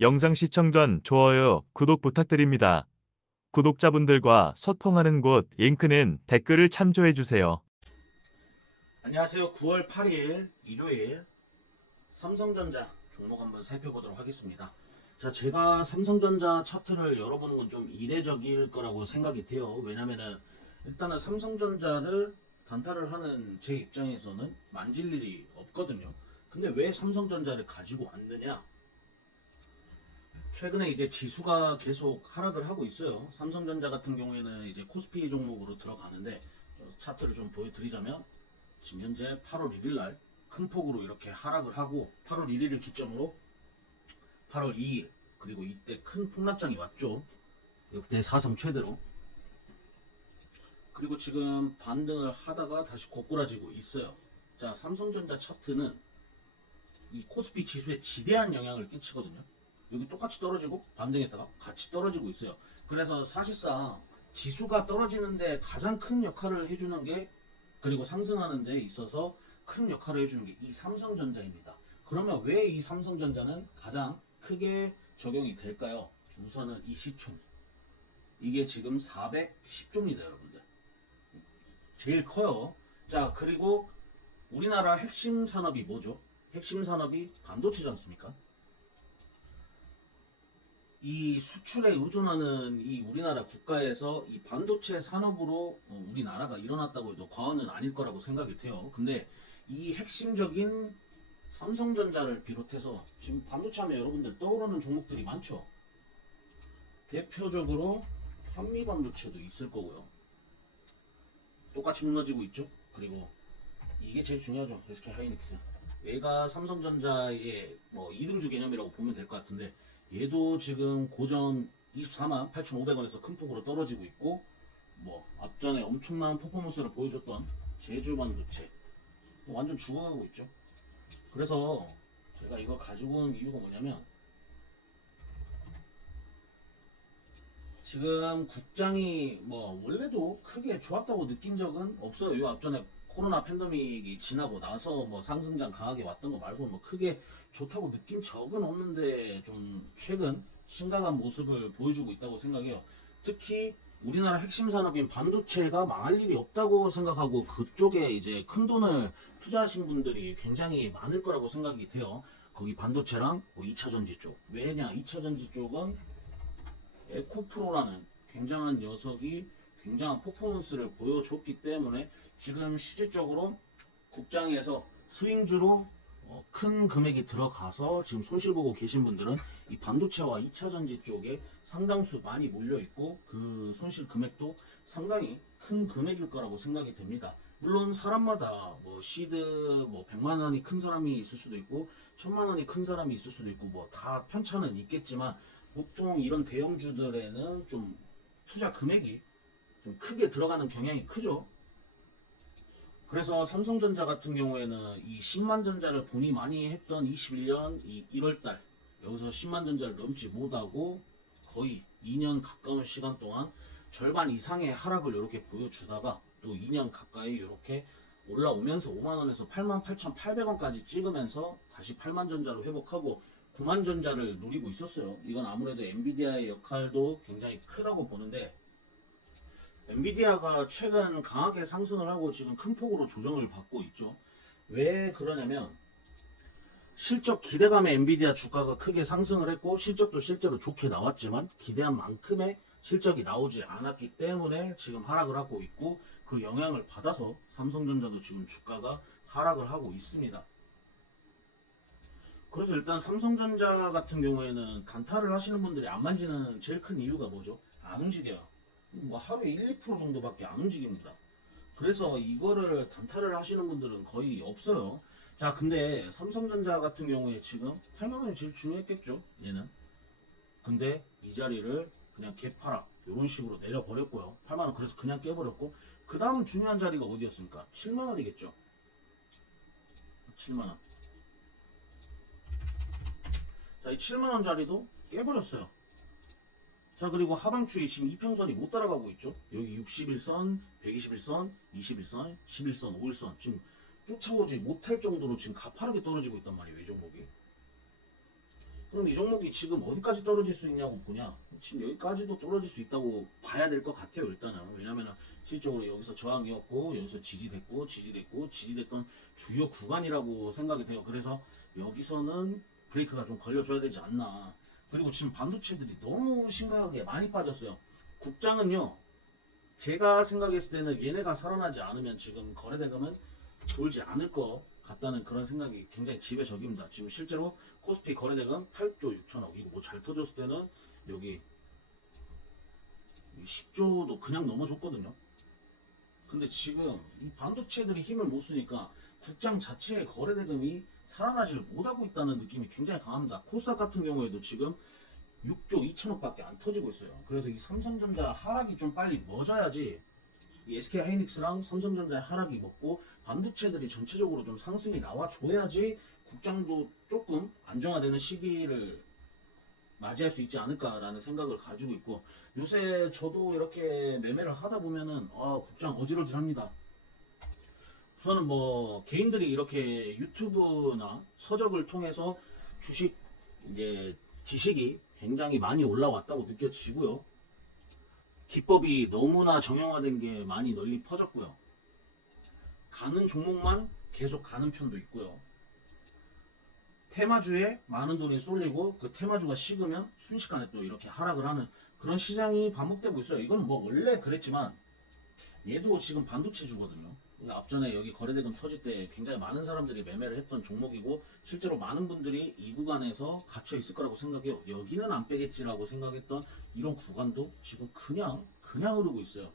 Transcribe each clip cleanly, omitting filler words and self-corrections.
영상 시청 전 좋아요, 구독 부탁드립니다. 구독자분들과 소통하는 곳 링크는 댓글을 참조해주세요. 안녕하세요. 9월 8일 일요일 삼성전자 종목 한번 살펴보도록 하겠습니다. 자, 제가 삼성전자 차트를 열어보는 건 좀 이례적일 거라고 생각이 돼요. 왜냐면은 일단은 삼성전자를 단타를 하는 제 입장에서는 만질 일이 없거든요. 근데 왜 삼성전자를 가지고 왔느냐? 최근에 이제 지수가 계속 하락을 하고 있어요. 삼성전자 같은 경우에는 이제 코스피 종목으로 들어가는데 차트를 좀 보여드리자면 지금 현재 8월 1일 날 큰 폭으로 이렇게 하락을 하고 8월 1일을 기점으로 8월 2일 그리고 이때 큰 폭락장이 왔죠. 역대 사상 최대로. 그리고 지금 반등을 하다가 다시 고꾸라지고 있어요. 자, 삼성전자 차트는 이 코스피 지수에 지대한 영향을 끼치거든요. 여기 똑같이 떨어지고 반등했다가 같이 떨어지고 있어요. 그래서 사실상 지수가 떨어지는데 가장 큰 역할을 해주는 게, 그리고 상승하는 데 있어서 큰 역할을 해주는 게 이 삼성전자입니다. 그러면 왜 이 삼성전자는 가장 크게 적용이 될까요? 우선은 이 시총. 이게 지금 410조입니다, 여러분들. 제일 커요. 자, 그리고 우리나라 핵심 산업이 뭐죠? 핵심 산업이 반도체지 않습니까? 이 수출에 의존하는 이 우리나라 국가에서 이 반도체 산업으로 우리나라가 일어났다고 해도 과언은 아닐 거라고 생각이 돼요. 근데 이 핵심적인 삼성전자를 비롯해서 지금 반도체 하면 여러분들 떠오르는 종목들이 많죠. 대표적으로 한미 반도체도 있을 거고요. 똑같이 무너지고 있죠. 그리고 이게 제일 중요하죠. SK 하이닉스. 얘가 삼성전자의 뭐 이등주 개념이라고 보면 될 것 같은데, 얘도 지금 고전 24만 8,500원에서 큰 폭으로 떨어지고 있고, 뭐 앞전에 엄청난 퍼포먼스를 보여줬던 제주 반도체 완전 죽어가고 있죠. 그래서 제가 이걸 가지고 온 이유가 뭐냐면, 지금 국장이 뭐 원래도 크게 좋았다고 느낀 적은 없어요. 요 앞전에 코로나 팬데믹이 지나고 나서 뭐 상승장 강하게 왔던 거 말고 뭐 크게 좋다고 느낀 적은 없는데, 좀 최근 심각한 모습을 보여주고 있다고 생각해요. 특히 우리나라 핵심 산업인 반도체가 망할 일이 없다고 생각하고 그쪽에 이제 큰 돈을 투자하신 분들이 굉장히 많을 거라고 생각이 돼요. 거기 반도체랑 뭐 2차 전지 쪽. 왜냐? 2차 전지 쪽은 에코프로라는 굉장한 녀석이 굉장한 퍼포먼스를 보여줬기 때문에 지금 실질적으로 국장에서 스윙주로 큰 금액이 들어가서 지금 손실 보고 계신 분들은 이 반도체와 2차 전지 쪽에 상당수 많이 몰려 있고, 그 손실 금액도 상당히 큰 금액일 거라고 생각이 됩니다. 물론 사람마다 뭐 시드 뭐 100만 원이 큰 사람이 있을 수도 있고 1000만 원이 큰 사람이 있을 수도 있고 뭐 다 편차는 있겠지만, 보통 이런 대형주들에는 좀 투자 금액이 좀 크게 들어가는 경향이 크죠. 그래서 삼성전자 같은 경우에는 이 10만 전자를 본이 많이 했던 21년 이 1월달 여기서 10만 전자를 넘지 못하고 거의 2년 가까운 시간 동안 절반 이상의 하락을 이렇게 보여주다가 또 2년 가까이 이렇게 올라오면서 5만 원에서 8만 8,800원까지 찍으면서 다시 8만 전자로 회복하고 9만 전자를 노리고 있었어요. 이건 아무래도 엔비디아의 역할도 굉장히 크다고 보는데, 엔비디아가 최근 강하게 상승을 하고 지금 큰 폭으로 조정을 받고 있죠. 왜 그러냐면, 실적 기대감에 엔비디아 주가가 크게 상승을 했고 실적도 실제로 좋게 나왔지만 기대한 만큼의 실적이 나오지 않았기 때문에 지금 하락을 하고 있고, 그 영향을 받아서 삼성전자도 지금 주가가 하락을 하고 있습니다. 그래서 일단 삼성전자 같은 경우에는 단타를 하시는 분들이 안 만지는 제일 큰 이유가 뭐죠? 안 움직여요. 뭐 하루에 1, 2% 정도밖에 안 움직입니다. 그래서 이거를 단타를 하시는 분들은 거의 없어요. 자, 근데 삼성전자 같은 경우에 지금 8만원이 제일 중요했겠죠, 얘는. 근데 이 자리를 그냥 개파락 이런 식으로 내려버렸고요. 8만원 그래서 그냥 깨버렸고, 그 다음 중요한 자리가 어디였습니까? 7만원이겠죠. 7만원. 자, 이 7만원 자리도 깨버렸어요. 자, 그리고 하방축이 지금 이평선이 못 따라가고 있죠. 여기 61선, 121선, 21선, 11선, 5일선 지금 쫓아오지 못할 정도로 지금 가파르게 떨어지고 있단 말이에요, 이 종목이. 그럼 이 종목이 지금 어디까지 떨어질 수 있냐고 보냐? 지금 여기까지도 떨어질 수 있다고 봐야 될 것 같아요, 일단은. 왜냐면은 실적으로 여기서 저항이었고, 여기서 지지됐고, 지지됐고, 지지됐던 주요 구간이라고 생각이 돼요. 그래서 여기서는 브레이크가 좀 걸려줘야 되지 않나. 그리고 지금 반도체들이 너무 심각하게 많이 빠졌어요. 국장은요, 제가 생각했을 때는 얘네가 살아나지 않으면 지금 거래대금은 돌지 않을 것 같다는 그런 생각이 굉장히 지배적입니다. 지금 실제로 코스피 거래대금 8조 6천억, 이거 뭐 잘 터졌을 때는 여기 10조도 그냥 넘어졌거든요. 근데 지금 이 반도체들이 힘을 못 쓰니까 국장 자체의 거래대금이 살아나질 못하고 있다는 느낌이 굉장히 강합니다. 코스닥 같은 경우에도 지금 6조 2천억밖에 안 터지고 있어요. 그래서 이 삼성전자 하락이 좀 빨리 멎어야지, 이 SK 하이닉스랑 삼성전자의 하락이 먹고 반도체들이 전체적으로 좀 상승이 나와줘야지 국장도 조금 안정화되는 시기를 맞이할 수 있지 않을까라는 생각을 가지고 있고, 요새 저도 이렇게 매매를 하다 보면은 국장 어지러질합니다. 우선은 뭐 개인들이 이렇게 유튜브나 서적을 통해서 주식 이제 지식이 굉장히 많이 올라왔다고 느껴지고요. 기법이 너무나 정형화된 게 많이 널리 퍼졌고요. 가는 종목만 계속 가는 편도 있고요. 테마주에 많은 돈이 쏠리고 그 테마주가 식으면 순식간에 또 이렇게 하락을 하는 그런 시장이 반복되고 있어요. 이건 뭐 원래 그랬지만 얘도 지금 반도체주거든요. 앞전에 여기 거래대금 터질 때 굉장히 많은 사람들이 매매를 했던 종목이고, 실제로 많은 분들이 이 구간에서 갇혀 있을 거라고 생각해요. 여기는 안 빼겠지라고 생각했던 이런 구간도 지금 그냥 흐르고 있어요.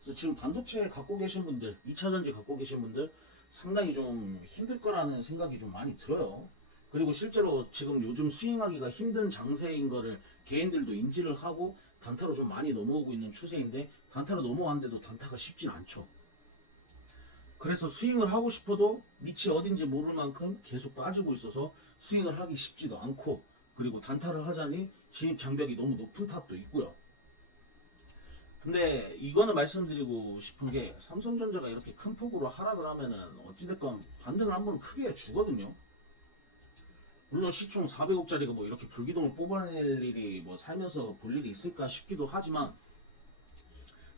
그래서 지금 반도체 갖고 계신 분들, 2차전지 갖고 계신 분들 상당히 좀 힘들 거라는 생각이 좀 많이 들어요. 그리고 실제로 지금 요즘 스윙하기가 힘든 장세인 거를 개인들도 인지를 하고 단타로 좀 많이 넘어오고 있는 추세인데, 단타로 넘어왔는데도 단타가 쉽진 않죠. 그래서 스윙을 하고 싶어도 밑이 어딘지 모를 만큼 계속 빠지고 있어서 스윙을 하기 쉽지도 않고, 그리고 단타를 하자니 진입 장벽이 너무 높은 탓도 있고요. 근데 이거는 말씀드리고 싶은 게, 삼성전자가 이렇게 큰 폭으로 하락을 하면은 어찌됐건 반등을 한번 크게 주거든요. 물론 시총 400억짜리가 뭐 이렇게 불기둥을 뽑아낼 일이 뭐 살면서 볼 일이 있을까 싶기도 하지만,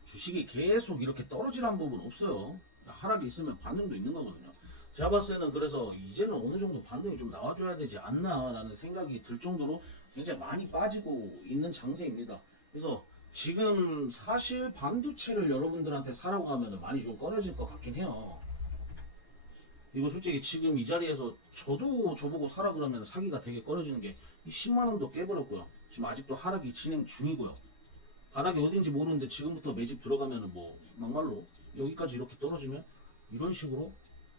주식이 계속 이렇게 떨어지라는 부분은 없어요. 하락이 있으면 반등도 있는 거거든요. 제가 봤을 때는 그래서 이제는 어느 정도 반등이 좀 나와줘야 되지 않나라는 생각이 들 정도로 굉장히 많이 빠지고 있는 장세입니다. 그래서 지금 사실 반도체를 여러분들한테 사라고 하면 많이 좀 꺼려질 것 같긴 해요. 이거 솔직히 지금 이 자리에서 저도 저보고 사라 그러면 사기가 되게 꺼려지는 게, 10만원도 깨버렸고요. 지금 아직도 하락이 진행 중이고요. 바닥이 어딘지 모르는데 지금부터 매집 들어가면은 뭐 막말로 여기까지 이렇게 떨어지면 이런 식으로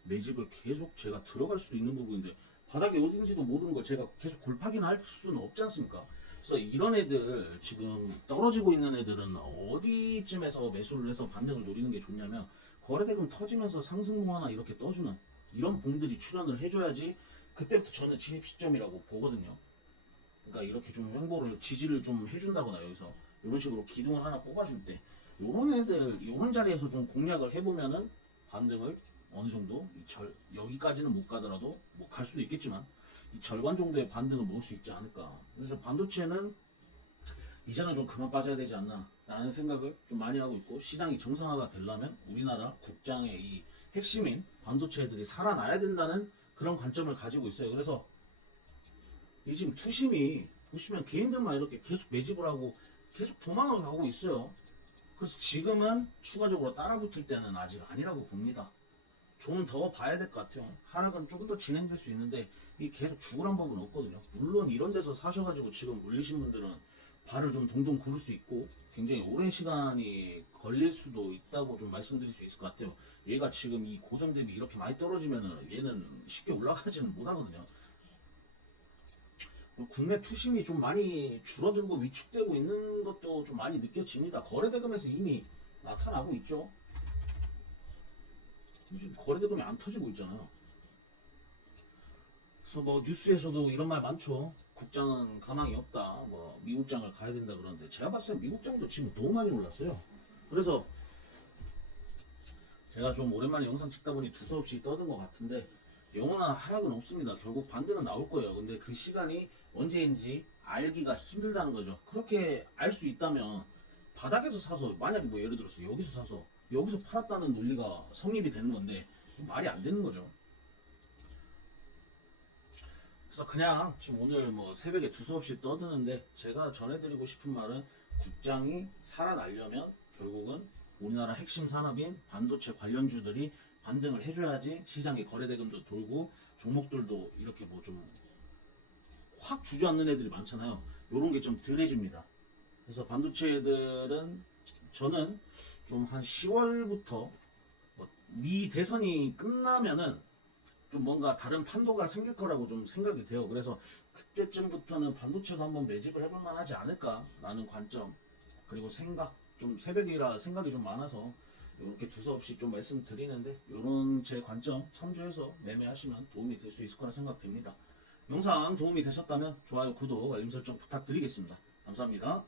매집을 계속 제가 들어갈 수도 있는 부분인데, 바닥이 어딘지도 모르는 걸 제가 계속 골파기는 할 수는 없지 않습니까? 그래서 이런 애들, 지금 떨어지고 있는 애들은 어디쯤에서 매수를 해서 반등을 노리는 게 좋냐면, 거래대금 터지면서 상승봉 하나 이렇게 떠주는 이런 봉들이 출현을 해줘야지 그때부터 저는 진입 시점이라고 보거든요. 그러니까 이렇게 좀 횡보를 지지를 좀 해준다거나 여기서 이런 식으로 기둥을 하나 뽑아줄 때, 요런 애들 요런 자리에서 좀 공략을 해보면은 반등을 어느 정도 여기까지는 못 가더라도 뭐 갈 수도 있겠지만 이 절반 정도의 반등을 먹을 수 있지 않을까. 그래서 반도체는 이제는 좀 그만 빠져야 되지 않나 라는 생각을 좀 많이 하고 있고, 시장이 정상화가 되려면 우리나라 국장의 이 핵심인 반도체들이 살아나야 된다는 그런 관점을 가지고 있어요. 그래서 이 지금 투심이 보시면 개인들만 이렇게 계속 매집을 하고 계속 도망을 가고 있어요. 그래서 지금은 추가적으로 따라붙을 때는 아직 아니라고 봅니다. 좀 더 봐야 될 것 같아요. 하락은 조금 더 진행될 수 있는데 이 계속 죽으란 법은 없거든요. 물론 이런 데서 사셔가지고 지금 올리신 분들은 발을 좀 동동 구를 수 있고 굉장히 오랜 시간이 걸릴 수도 있다고 좀 말씀드릴 수 있을 것 같아요. 얘가 지금 이 고점 대비 이렇게 많이 떨어지면은 얘는 쉽게 올라가지는 못하거든요. 국내 투심이 좀 많이 줄어들고 위축되고 있는 것도 좀 많이 느껴집니다. 거래대금에서 이미 나타나고 있죠. 요즘 거래대금이 안 터지고 있잖아요. 그래서 뭐 뉴스에서도 이런 말 많죠. 국장은 가망이 없다. 뭐 미국장을 가야 된다 그러는데, 제가 봤을 때 미국장도 지금 너무 많이 올랐어요. 그래서 제가 좀 오랜만에 영상 찍다 보니 두서없이 떠든 것 같은데, 영원한 하락은 없습니다. 결국 반등은 나올 거예요. 근데 그 시간이 언제인지 알기가 힘들다는 거죠. 그렇게 알 수 있다면 바닥에서 사서, 만약에 뭐 예를 들어서 여기서 사서 여기서 팔았다는 논리가 성립이 되는 건데 말이 안 되는 거죠. 그래서 그냥 지금 오늘 뭐 새벽에 두서없이 떠드는데, 제가 전해드리고 싶은 말은 국장이 살아나려면 결국은 우리나라 핵심 산업인 반도체 관련주들이 반등을 해줘야지 시장에 거래대금도 돌고 종목들도 이렇게 뭐 좀 확 주저앉는 애들이 많잖아요. 요런 게 좀 덜해집니다. 그래서 반도체들은 저는 좀 한 10월부터 미 대선이 끝나면은 좀 뭔가 다른 판도가 생길 거라고 좀 생각이 돼요. 그래서 그때쯤부터는 반도체도 한번 매집을 해볼 만하지 않을까라는 관점, 그리고 생각, 좀 새벽이라 생각이 좀 많아서 이렇게 두서없이 좀 말씀드리는데, 이런 제 관점 참조해서 매매하시면 도움이 될 수 있을 거라 생각됩니다. 영상 도움이 되셨다면 좋아요, 구독, 알림 설정 부탁드리겠습니다. 감사합니다.